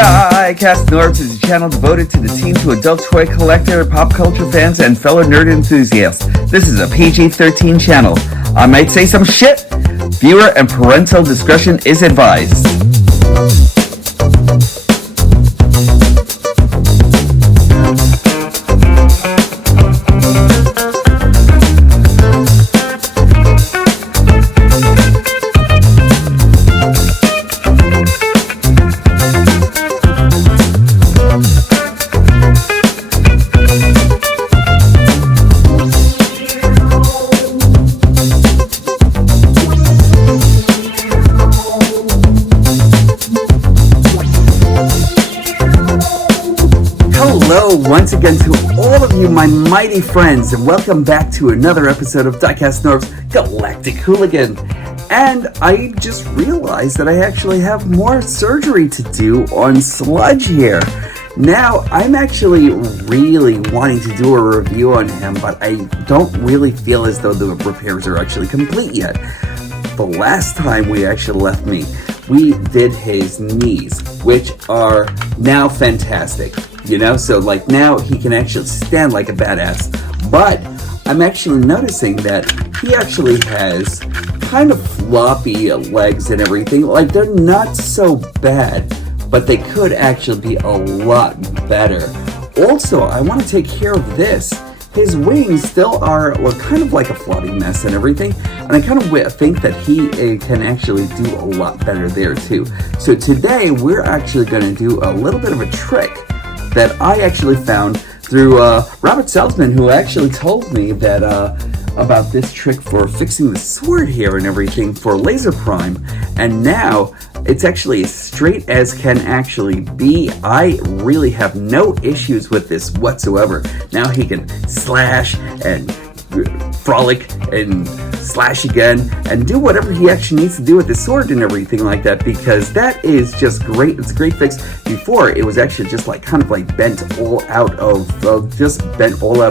Diecast Norbs is a channel devoted to the teen to adult toy collector, pop culture fans, and fellow nerd enthusiasts. This is a PG-13 channel. I might say some shit. Viewer and parental discretion is advised. Once again to all of you, my mighty friends, and welcome back to another episode of Diecast Norbs Galactic Hooligan. And I just realized that I actually have more surgery to do on Sludge here. Now, I'm actually really wanting to do a review on him, but I don't really feel as though the repairs are actually complete yet. The last time we actually left me, we did his knees, which are now fantastic. You know, so like now he can actually stand like a badass. But I'm actually noticing that he actually has kind of floppy legs and everything. Like they're not so bad, but they could actually be a lot better. Also, I want to take care of this. His wings still are kind of like a floppy mess and everything. And I kind of think that he can actually do a lot better there too. So today we're actually going to do a little bit of a trick that I actually found through Robert Salzman, who actually told me that about this trick for fixing the sword here and everything for Laser Prime, and now it's actually as straight as can actually be. I really have no issues with this whatsoever. Now he can slash and frolic and slash again and do whatever he actually needs to do with the sword and everything like that, because that is just great. It's a great fix. Before it was actually just like kind of like bent all out of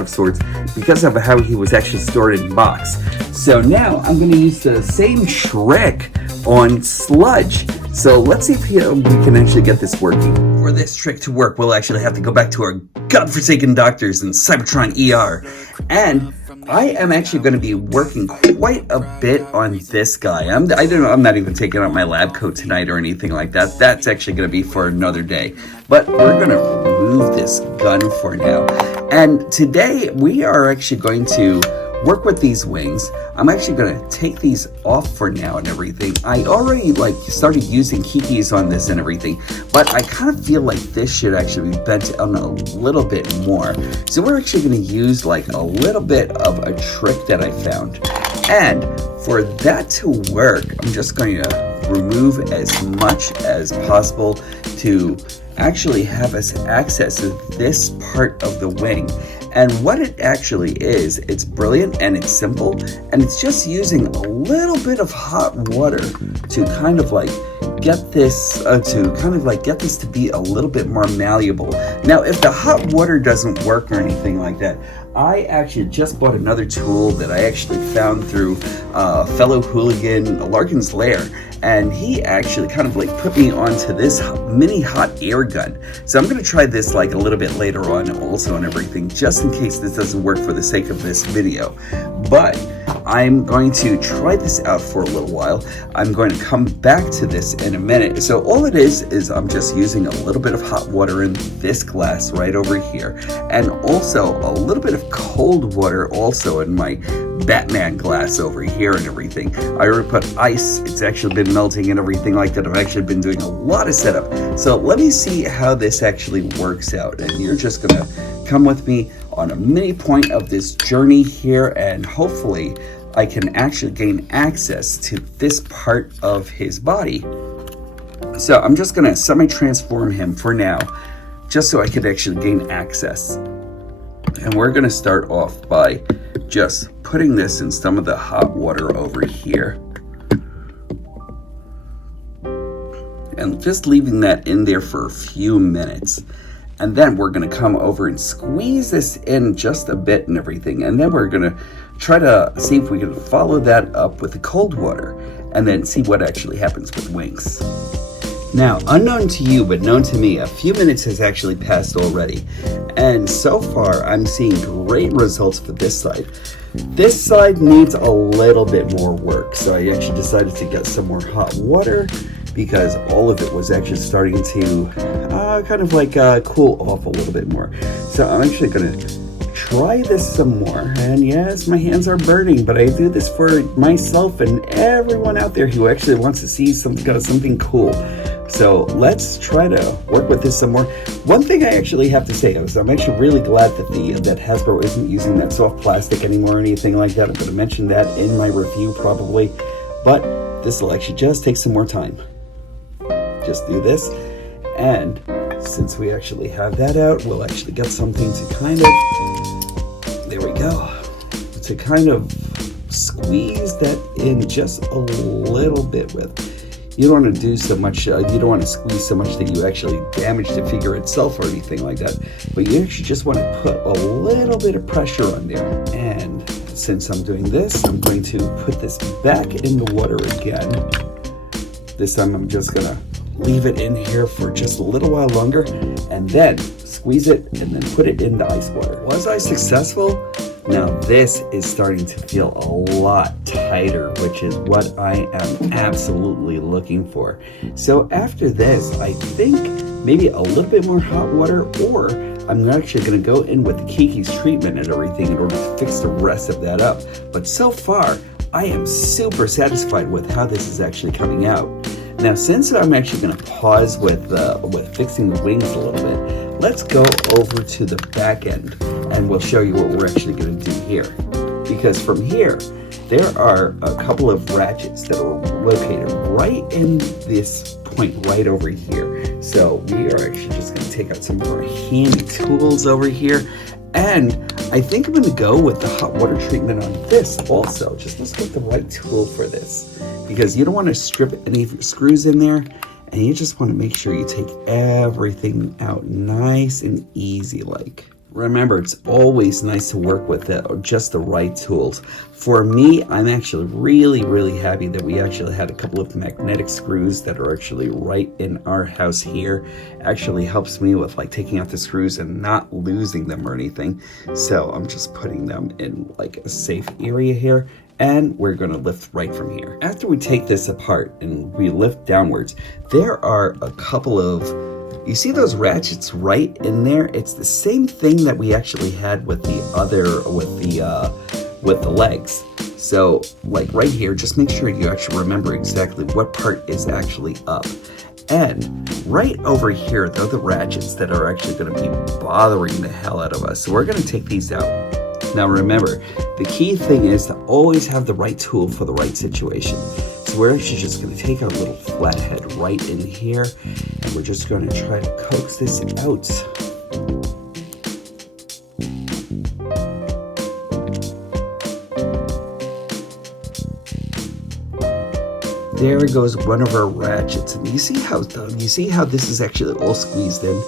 swords because of how he was actually stored in box. So now I'm going to use the same trick on Sludge. So let's see if we can actually get this working. For this trick to work, we'll actually have to go back to our godforsaken doctors in Cybertron ER. And I am actually going to be working quite a bit on this guy. I'm not even taking out my lab coat tonight or anything like that. That's actually going to be for another day. But we're going to remove this gun for now. And today we are actually going to work with these wings. I'm actually going to take these off for now and everything. I already started using kikis on this and everything, but I kind of feel like this should actually be bent on a little bit more. So we're actually going to use like a little bit of a trick that I found. And for that to work, I'm just going to remove as much as possible to actually have us access this part of the wing. And what it actually is, it's brilliant and it's simple, and it's just using a little bit of hot water to kind of like get this to be a little bit more malleable. Now, if the hot water doesn't work or anything like that, I actually just bought another tool that I actually found through fellow hooligan Larkin's Lair, and he actually kind of like put me onto this mini hot air gun. So I'm going to try this like a little bit later on also and everything, just in case this doesn't work for the sake of this video. But I'm going to try this out for a little while. I'm going to come back to this in a minute. So all it is I'm just using a little bit of hot water in this glass right over here, and also a little bit of cold water also in my Batman glass over here and everything. I already put ice. It's actually been melting and everything like that. I've actually been doing a lot of setup. So let me see how this actually works out, and you're just gonna come with me on a mini point of this journey here, and hopefully I can actually gain access to this part of his body. So I'm just gonna semi-transform him for now, just so I could actually gain access. And we're gonna start off by just putting this in some of the hot water over here. And just leaving that in there for a few minutes. And then we're going to come over and squeeze this in just a bit and everything. And then we're going to try to see if we can follow that up with the cold water and then see what actually happens with wings. Now, unknown to you, but known to me, a few minutes has actually passed already. And so far, I'm seeing great results for this side. This side needs a little bit more work. So I actually decided to get some more hot water because all of it was actually starting to kind of like cool off a little bit more. So I'm actually going to try this some more. And yes, my hands are burning, but I do this for myself and everyone out there who actually wants to see something cool. So let's try to work with this some more. One thing I actually have to say is I'm actually really glad that that Hasbro isn't using that soft plastic anymore or anything like that. I'm going to mention that in my review probably, but this will actually just take some more time. Just do this, and since we actually have that out, we'll actually get something to kind of, there we go, to kind of squeeze that in just a little bit with. You don't want to do so much, you don't want to squeeze so much that you actually damage the figure itself or anything like that, but you actually just want to put a little bit of pressure on there. And since I'm doing this, I'm going to put this back in the water again. This time I'm just going to leave it in here for just a little while longer and then squeeze it and then put it in the ice water. Was I successful? Now this is starting to feel a lot tighter, which is what I am absolutely looking for. So after this, I think maybe a little bit more hot water, or I'm actually going to go in with the Kiki's treatment and everything in order to fix the rest of that up. But so far, I am super satisfied with how this is actually coming out. Now, since I'm actually going to pause with fixing the wings a little bit, let's go over to the back end and we'll show you what we're actually going to do here. Because from here, there are a couple of ratchets that are located right in this point right over here. So we are actually just going to take out some of our handy tools over here. And I think I'm going to go with the hot water treatment on this also. Just let's get the right tool for this, because you don't want to strip any screws in there, and you just want to make sure you take everything out nice and easy like. Remember, it's always nice to work with just the right tools. For me, I'm actually really happy that we actually had a couple of magnetic screws that are actually right in our house here. Actually helps me with like taking out the screws and not losing them or anything. So I'm just putting them in like a safe area here. And we're going to lift right from here. After we take this apart and we lift downwards, there are a couple of, you see those ratchets right in there? It's the same thing that we actually had with the other, with the legs. So like right here, just make sure you actually remember exactly what part is actually up. And right over here, they're the ratchets that are actually going to be bothering the hell out of us. So we're going to take these out. Now remember, the key thing is to always have the right tool for the right situation. So we're actually just going to take our little flathead right in here, and we're just going to try to coax this out. There goes one of our ratchets, and you see how this is actually all squeezed in?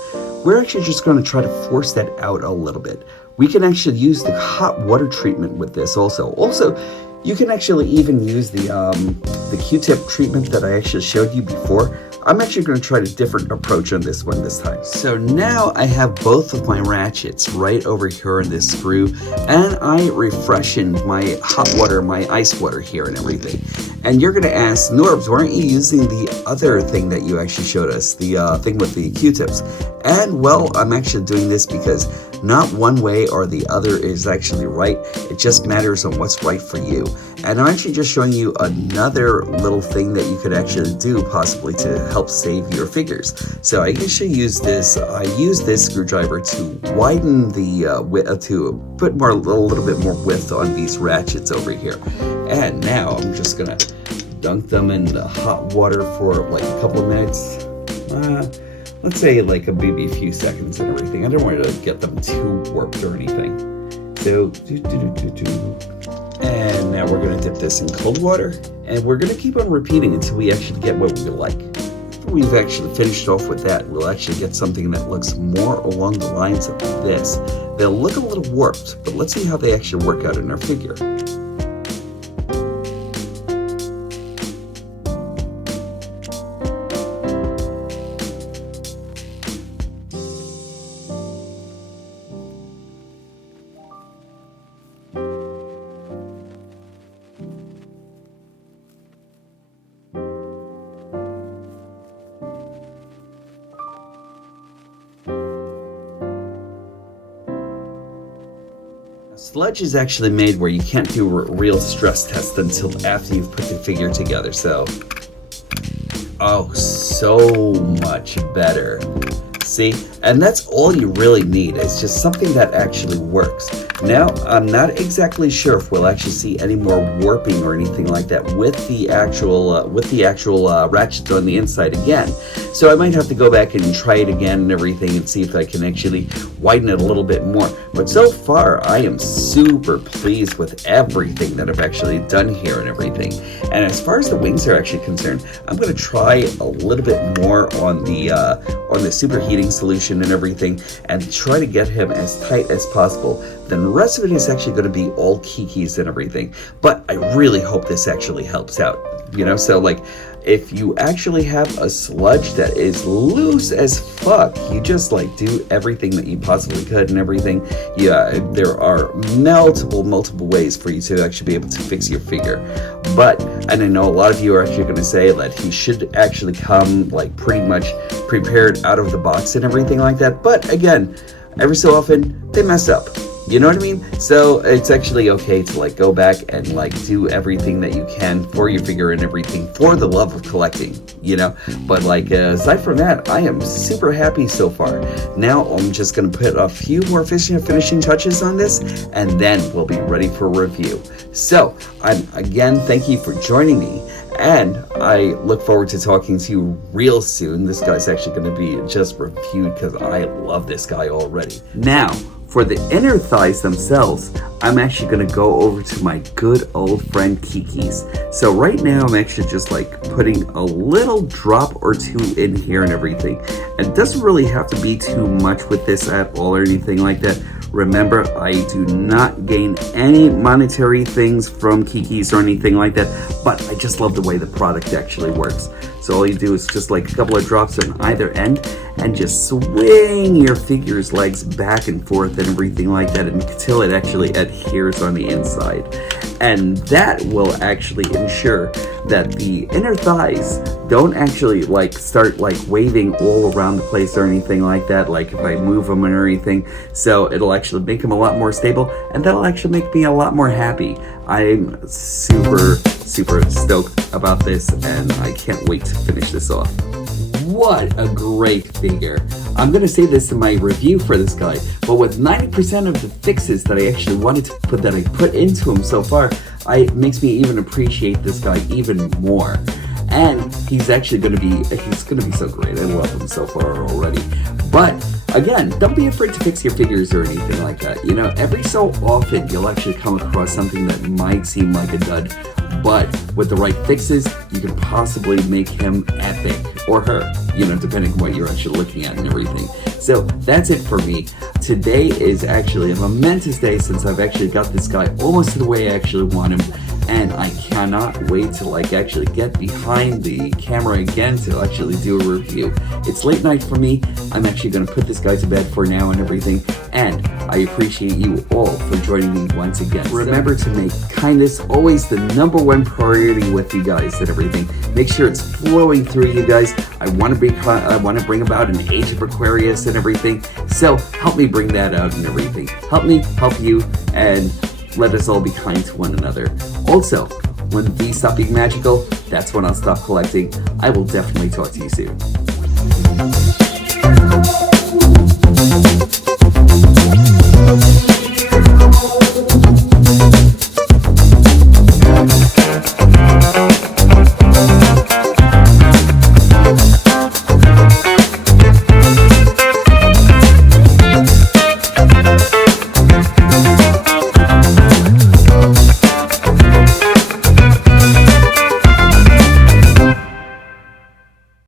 We're actually just going to try to force that out a little bit. We can actually use the hot water treatment with this also. Also, you can actually even use the Q-tip treatment that I actually showed you before. I'm actually going to try a different approach on this one this time. So now I have both of my ratchets right over here in this screw, and I refreshened my hot water, my ice water here and everything. And you're going to ask, Norbs, why aren't you using the other thing that you actually showed us, the thing with the Q-tips? And well, I'm actually doing this because not one way or the other is actually right. It just matters on what's right for you. And I'm actually just showing you another little thing that you could actually do possibly to help save your figures. So I actually use this. I use this screwdriver to widen the width, to put a little bit more width on these ratchets over here. And now I'm just gonna dunk them in the hot water for like a couple of minutes. Let's say like maybe a few seconds and everything. I don't want to get them too warped or anything. So, and now we're going to dip this in cold water, and we're going to keep on repeating until we actually get what we like. After we've actually finished off with that, we'll actually get something that looks more along the lines of this. They'll look a little warped, but let's see how they actually work out in our figure. Sludge is actually made where you can't do a real stress test until after you've put the figure together, so... Oh, so much better. See? And that's all you really need. It's just something that actually works. Now, I'm not exactly sure if we'll actually see any more warping or anything like that with the actual ratchets on the inside again. So I might have to go back and try it again and everything and see if I can actually widen it a little bit more. But so far, I am super pleased with everything that I've actually done here and everything. And as far as the wings are actually concerned, I'm going to try a little bit more on the superheating solution and everything, and try to get him as tight as possible. Then the rest of it is actually going to be all kikis and everything. But I really hope this actually helps out. You know, so like, if you actually have a sludge that is loose as fuck, you just like do everything that you possibly could and everything. Yeah, there are multiple ways for you to actually be able to fix your figure. But, and I know a lot of you are actually going to say that he should actually come like pretty much prepared out of the box and everything like that. But again, every so often they mess up. You know what I mean? So it's actually okay to like go back and like do everything that you can for your figure and everything for the love of collecting, you know? But like aside from that, I am super happy so far. Now I'm just going to put a few more finishing touches on this, and then we'll be ready for review. So again, thank you for joining me. And I look forward to talking to you real soon. This guy's actually going to be just reviewed because I love this guy already. Now, for the inner thighs themselves, I'm actually going to go over to my good old friend Kiki's. So right now I'm actually just like putting a little drop or two in here and everything. And it doesn't really have to be too much with this at all or anything like that. Remember, I do not gain any monetary things from Kiki's or anything like that, but I just love the way the product actually works. So all you do is just like a couple of drops on either end and just swing your figure's legs back and forth and everything like that until it actually adheres on the inside. And that will actually ensure that the inner thighs don't actually like start like waving all around the place or anything like that, like if I move them or anything. So it'll actually make them a lot more stable, and that'll actually make me a lot more happy. I'm super stoked about this, and I can't wait to finish this off. What a great figure. I'm going to say this in my review for this guy, but with 90% of the fixes that I actually wanted to put, that I put into him so far, it makes me even appreciate this guy even more. And he's actually going to be so great. I love him so far already. But again, don't be afraid to fix your figures or anything like that. You know, every so often you'll actually come across something that might seem like a dud, but with the right fixes, you can possibly make him epic, or her, you know, depending on what you're actually looking at and everything. So that's it for me. Today is actually a momentous day since I've actually got this guy almost to the way I actually want him. And I cannot wait to like actually get behind the camera again to actually do a review. It's late night for me. I'm actually going to put this guy to bed for now and everything. And I appreciate you all for joining me once again. Remember to make kindness always the #1 priority with you guys and everything. Make sure it's flowing through you guys. I want to bring about an age of Aquarius and everything. So help me bring that out and everything. Help me, help you, and let us all be kind to one another. Also, when these stop being magical, that's when I'll stop collecting. I will definitely talk to you soon.